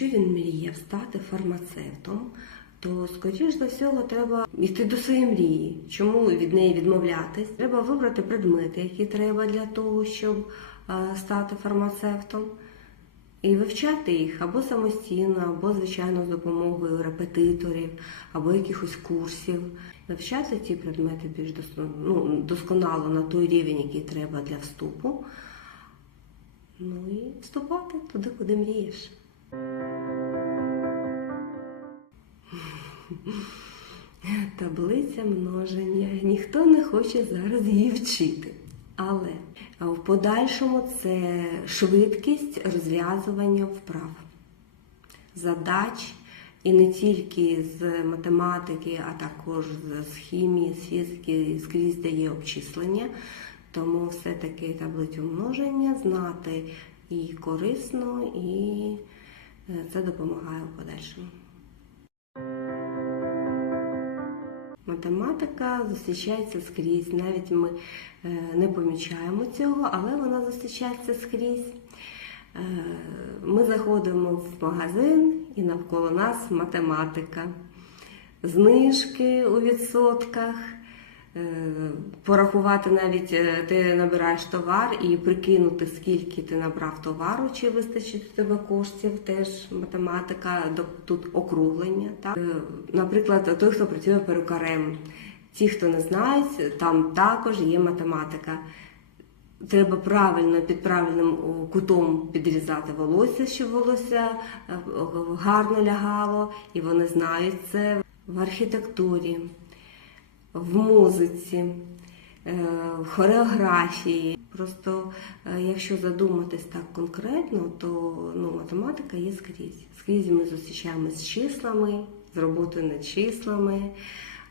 якщо він мріє стати фармацевтом, то скоріш за всього треба йти до своєї мрії. Чому від неї відмовлятись? Треба вибрати предмети, які треба для того, щоб стати фармацевтом. І вивчати їх або самостійно, або, звичайно, з допомогою репетиторів, або якихось курсів. Вивчати ці предмети більш ну, досконало на той рівень, який треба для вступу. Ну і вступати туди, куди мрієш. Таблиця множення. Ніхто не хоче зараз її вчити. Але в подальшому це швидкість розв'язування вправ, задач і не тільки з математики, а також з хімії, з фізики, скрізь дає обчислення. Тому все-таки таблицю множення знати і корисно, і це допомагає у подальшому. Математика зустрічається скрізь. Навіть ми е, не помічаємо цього, але вона зустрічається скрізь. Е, Ми заходимо в магазин і навколо нас математика, знижки у відсотках. Е, Порахувати навіть е, ти набираєш товар і прикинути, скільки ти набрав товару, чи вистачить тебе коштів, теж математика, тут округлення. Так? Е, Наприклад, той, хто працює перукарем, ті, хто не знають, там також є математика. Треба правильно під правильним кутом підрізати волосся, щоб волосся гарно лягало, і вони знають це в архітектурі, в музиці, е, в хореографії. Просто е, якщо задуматись так конкретно, то ну, математика є скрізь. Скрізь ми зустрічаємося з числами, з роботою над числами,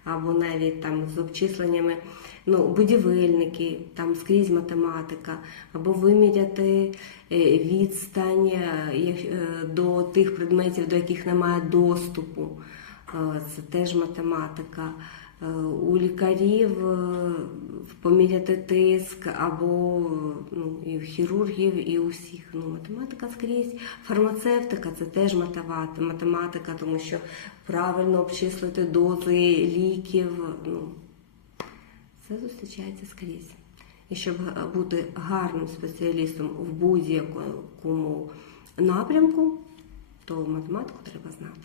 або навіть там з обчисленнями ну, будівельники, там скрізь математика, або виміряти е, відстань до тих предметів, до яких немає доступу. Це теж математика. Е, У лікарів поміряти тиск, або ну, і в хірургів, і у всіх. Ну, математика скрізь. Фармацевтика це теж математика, тому що правильно обчислити дози ліків. Ну, це зустрічається скрізь. І щоб е, бути гарним спеціалістом в будь-якому напрямку, то математику треба знати.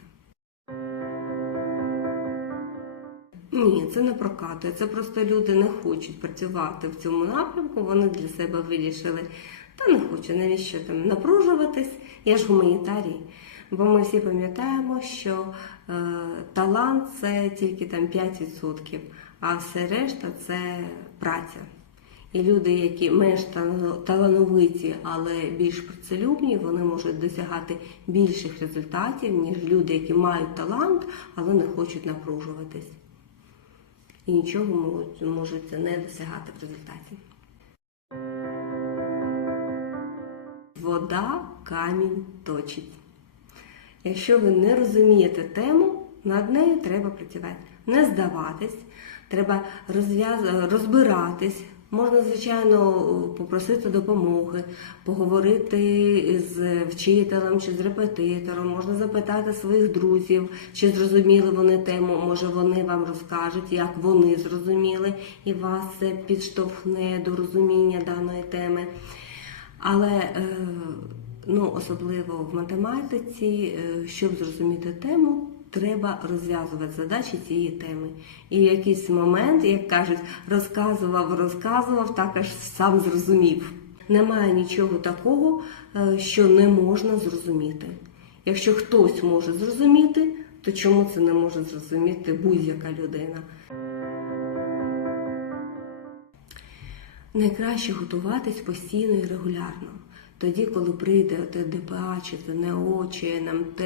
Ні, це не прокатує. Це просто люди не хочуть працювати в цьому напрямку. Вони для себе вирішили, та не хочу, навіщо там напружуватись. Я ж гуманітарій. Бо ми всі пам'ятаємо, що е, талант це тільки там 5%, а все решта це праця. І люди, які менш талановиті, але більш працелюбні, вони можуть досягати більших результатів, ніж люди, які мають талант, але не хочуть напружуватись. І нічого можуть, можуть не досягати в результаті. Вода камінь точить. Якщо ви не розумієте тему, над нею треба працювати. Не здаватись, треба розбиратись. Можна, звичайно, попросити допомоги, поговорити з вчителем чи з репетитором, можна запитати своїх друзів, чи зрозуміли вони тему, може вони вам розкажуть, як вони зрозуміли, і вас це підштовхне до розуміння даної теми. Але е, ну, особливо в математиці, е, щоб зрозуміти тему, треба розв'язувати задачі цієї теми. І в якийсь момент, як кажуть, розказував, розказував, так аж сам зрозумів. Немає нічого такого, е, що не можна зрозуміти. Якщо хтось може зрозуміти, то чому це не може зрозуміти будь-яка людина? Найкраще готуватись постійно і регулярно. Тоді, коли прийде ДПА, чи ТНО, чи НМТ,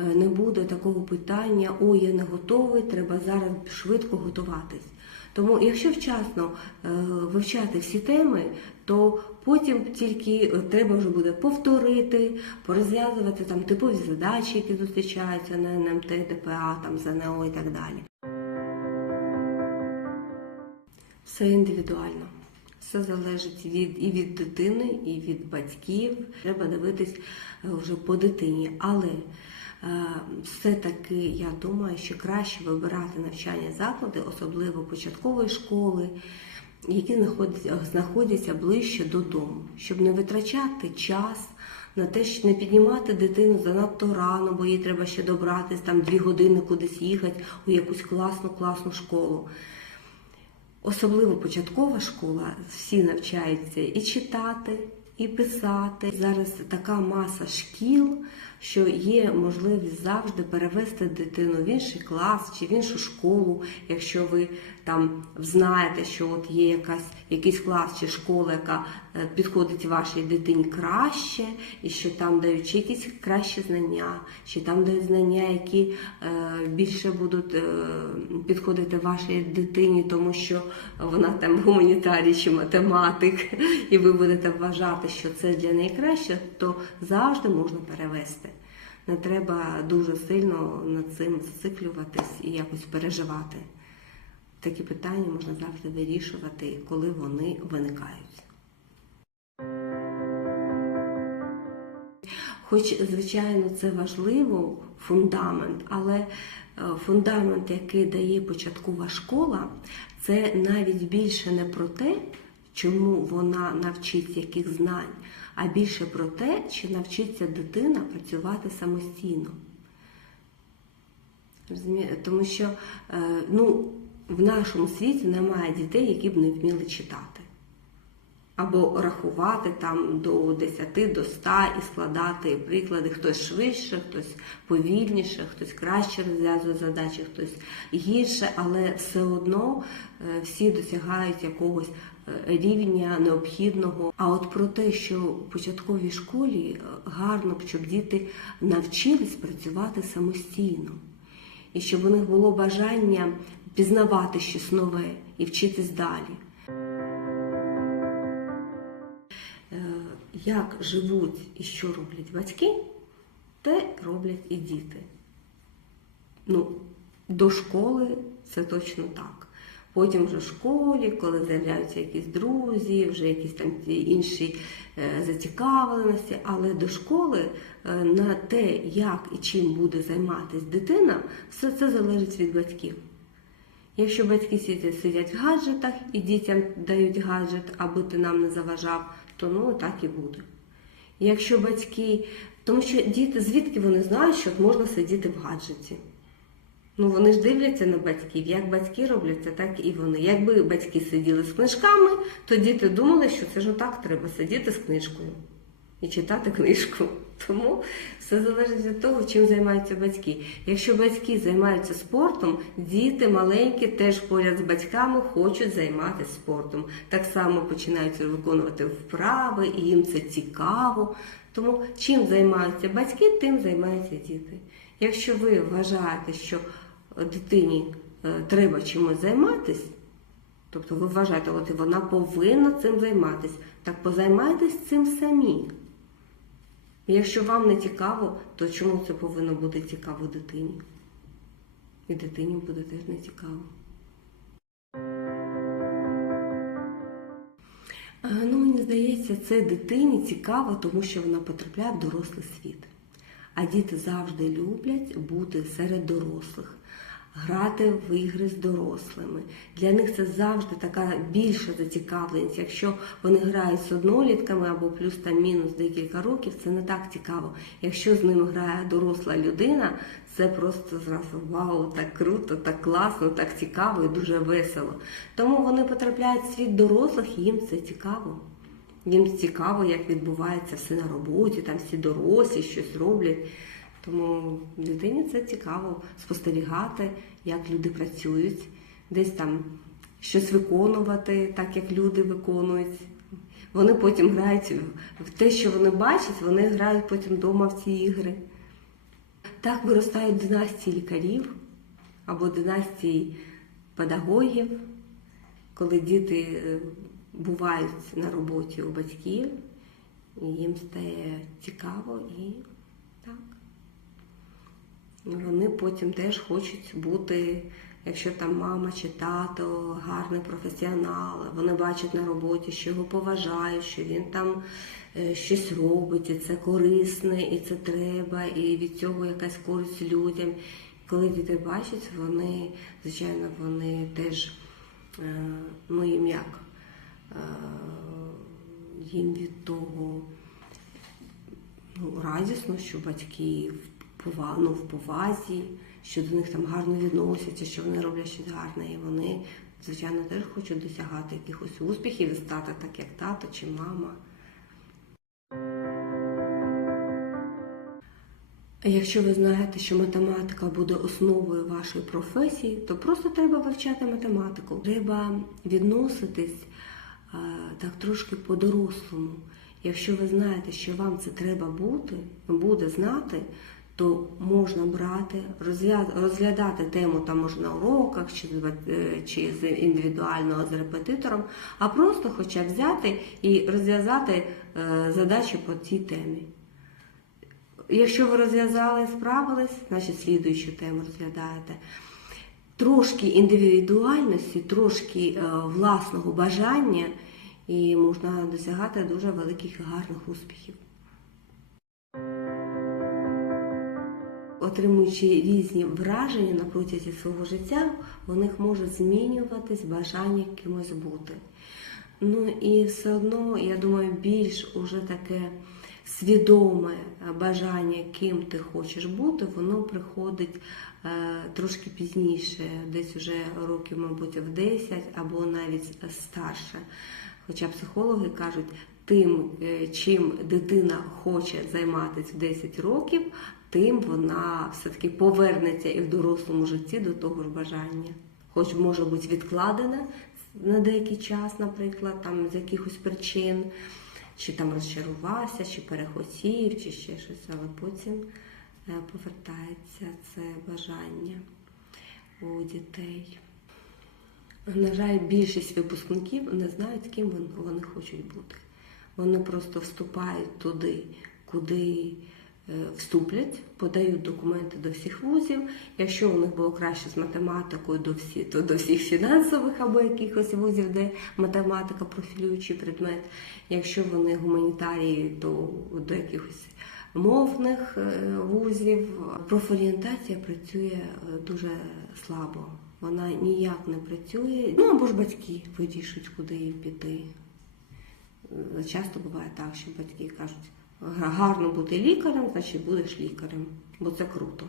не буде такого питання, ой, я не готовий, треба зараз швидко готуватись. Тому, якщо вчасно е, вивчати всі теми, то потім тільки е, треба вже буде повторити, порозв'язувати там типові задачі, які зустрічаються на НМТ, ДПА, там ЗНО і так далі. Все індивідуально. Все залежить від і від дитини, і від батьків. Треба дивитись е, вже по дитині. Але е, все-таки я думаю, що краще вибирати навчальні заклади, особливо початкової школи, які знаходяться, ближче додому, щоб не витрачати час на те, щоб не піднімати дитину занадто рано, бо їй треба ще добратись там дві години кудись їхати у якусь класну класну школу. Особливо початкова школа, всі навчаються і читати, і писати. Зараз така маса шкіл, що є можливість завжди перевести дитину в інший клас чи в іншу школу, якщо ви там знаєте, що от є якась якийсь клас чи школа, яка е, підходить вашій дитині краще, і що там дають якісь кращі знання, чи там дають знання, які е, більше будуть е, підходити вашій дитині, тому що вона там гуманітарій чи математик, і ви будете вважати, що це для неї краще, то завжди можна перевести. Не треба дуже сильно над цим зациклюватись і якось переживати. Такі питання можна завжди вирішувати, коли вони виникають. Хоч, звичайно, це важливо, фундамент, але е, фундамент, який дає початкова школа, це навіть більше не про те, чому вона навчить яких знань, а більше про те, чи навчиться дитина працювати самостійно. Тому що е, ну, в нашому світі немає дітей, які б не вміли читати. Або рахувати там до 10, до 100 і складати приклади. Хтось швидше, хтось повільніше, хтось краще розв'язує задачі, хтось гірше, але все одно е, всі досягають якогось е, рівня необхідного. А от про те, що в початковій школі е, гарно б, щоб діти навчились працювати самостійно, і щоб у них було бажання пізнавати щось нове і вчитись далі. Е, Як живуть і що роблять батьки, те роблять і діти. Ну, до школи це точно так. Потім вже в школі, коли з'являються якісь друзі, вже якісь там інші е, зацікавленості, але до школи е, на те, як і чим буде займатися дитина, все це залежить від батьків. Якщо батьки сидять, в гаджетах і дітям дають гаджет, аби ти нам не заважав, то ну так і буде. Якщо батьки, тому що діти, звідки вони знають, що можна сидіти в гаджеті? Ну вони ж дивляться на батьків. Як батьки роблять, це так і вони. Якби батьки сиділи з книжками, то діти думали, що це ж отак треба сидіти з книжкою і читати книжку. Тому все залежить від того, чим займаються батьки. Якщо батьки займаються спортом, діти маленькі теж поряд з батьками хочуть займатися спортом. Так само починають виконувати вправи, і їм це цікаво. Тому чим займаються батьки, тим займаються діти. Якщо ви вважаєте, що дитині е, треба чимось займатися, тобто ви вважаєте, от вона повинна цим займатися, так позаймайтесь цим самі. Якщо вам не цікаво, то чому це повинно бути цікаво дитині? І дитині буде теж не цікаво. Е, Ну, мені здається, це дитині цікаво, тому що вона потрапляє в дорослий світ. А діти завжди люблять бути серед дорослих, грати в ігри з дорослими. Для них це завжди така більша зацікавленість. Якщо вони грають з однолітками або плюс там мінус декілька років, це не так цікаво. Якщо з ними грає доросла людина, це просто зразу вау, так круто, так класно, так цікаво і дуже весело. Тому вони потрапляють в світ дорослих, і їм це цікаво. Їм цікаво, як відбувається все на роботі, там всі дорослі щось роблять. Тому дитині це цікаво спостерігати, як люди працюють, десь там щось виконувати, так як люди виконують. Вони потім грають в те, що вони бачать, вони грають потім вдома в ці ігри. Так виростають династії лікарів або династії педагогів, коли діти е, бувають на роботі у батьків, їм стає цікаво і так. Вони потім теж хочуть бути Якщо там мама чи тато гарний професіонал, вони бачать на роботі, що його поважають, що він там е, щось робить, і це корисне, і це треба, і від цього якась користь людям. Коли діти бачать, вони, звичайно, вони теж, е, ну їм як, е, їм від того ну, радісно, що батьки в пова- ну, в повазі, що до них там гарно відносяться, що вони роблять щось гарне, і вони, звичайно, теж хочуть досягати якихось успіхів і стати так, як тато чи мама. Якщо ви знаєте, що математика буде основою вашої професії, то просто треба вивчати математику. Треба відноситись е, так трошки по-дорослому. Якщо ви знаєте, що вам це треба бути, буде знати, то можна брати, розглядати тему там може на уроках чи, е, чи з індивідуально з репетитором, а просто хоча б взяти і розв'язати е, задачі по цій темі. Якщо ви розв'язали, справились, значить слідуючу тему розглядаєте. Трошки індивідуальності, трошки е, власного бажання, і можна досягати дуже великих і гарних успіхів. Отримуючи різні враження на протязі свого життя, у них може змінюватись бажання кимось бути. Ну і все одно, я думаю, більш уже таке свідоме бажання, ким ти хочеш бути, воно приходить е, трошки пізніше, десь уже років, мабуть, в 10 або навіть старше. Хоча психологи кажуть, тим, е, чим дитина хоче займатися в 10 років, тим вона все-таки повернеться і в дорослому житті до того ж бажання. Хоч може бути відкладене на деякий час, наприклад, там з якихось причин, чи там розчарувався, чи перехотів, чи ще щось, але потім е, повертається це бажання у дітей. На жаль, більшість випускників не знають, ким вони хочуть бути. Вони просто вступають туди, куди е, вступлять, подають документи до всіх вузів. Якщо у них було краще з математикою, до всі, то до всіх фінансових або якихось вузів, де математика профілюючий предмет. Якщо вони гуманітарії, то до якихось мовних е, вузів. Профорієнтація працює е, дуже слабо. Вона ніяк не працює. Ну або ж батьки вирішують, куди їм піти. Часто буває так, що батьки кажуть, гарно бути лікарем, значить будеш лікарем, бо це круто.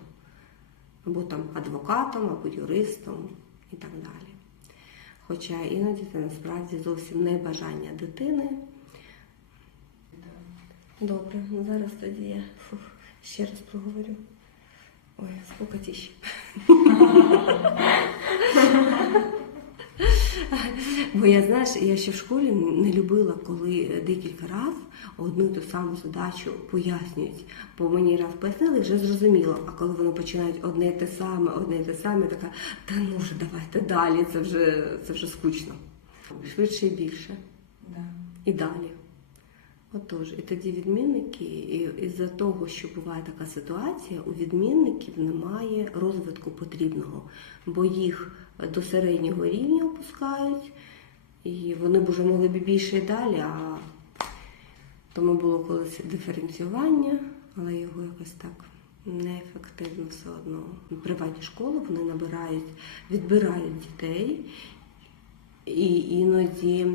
Або там адвокатом, або юристом і так далі. Хоча іноді це насправді зовсім не бажання дитини. Добре, ну зараз тоді я фух, ще раз проговорю. Ой, скукотіще. Бо я знаєш, я ще в школі не любила, коли декілька разів одну і ту саму задачу пояснюють. Бо мені раз пояснили, вже зрозуміло. А коли вони починають одне і те саме, одне і те саме, така, та ну вже давайте далі, це вже, це вже скучно. Швидше і більше. Да. І далі. Отож, і тоді відмінники, і із-за того, що буває така ситуація, у відмінників немає розвитку потрібного, бо їх до середнього рівня опускають, і вони б уже могли б більше і далі, а тому було колись диференціювання, але його якось так неефективно все одно. Приватні школи вони набирають, відбирають дітей і іноді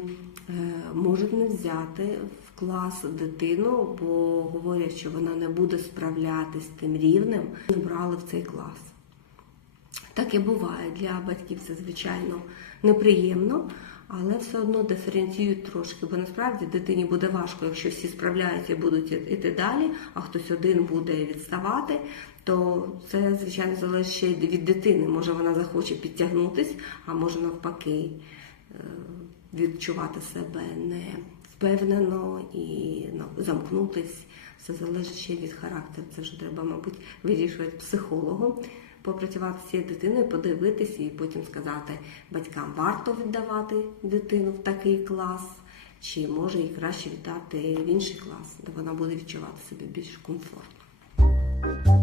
е, можуть не взяти в клас дитину, бо говорять, що вона не буде справлятись з тим рівнем, не брали в цей клас. Таке буває для батьків, це звичайно неприємно, але все одно диференціюють трошки, бо насправді дитині буде важко, якщо всі справляються і будуть іти далі, а хтось один буде відставати. То це, звичайно, залежить ще від дитини. Може вона захоче підтягнутись, а може навпаки е, відчувати себе не впевнено і ну, замкнутись. Все залежить ще від характеру. Це вже треба, мабуть, вирішувати психологом, попрацювати з цією дитиною, подивитись і потім сказати батькам, варто віддавати дитину в такий клас, чи може їй краще віддати в інший клас, де вона буде відчувати себе більш комфортно.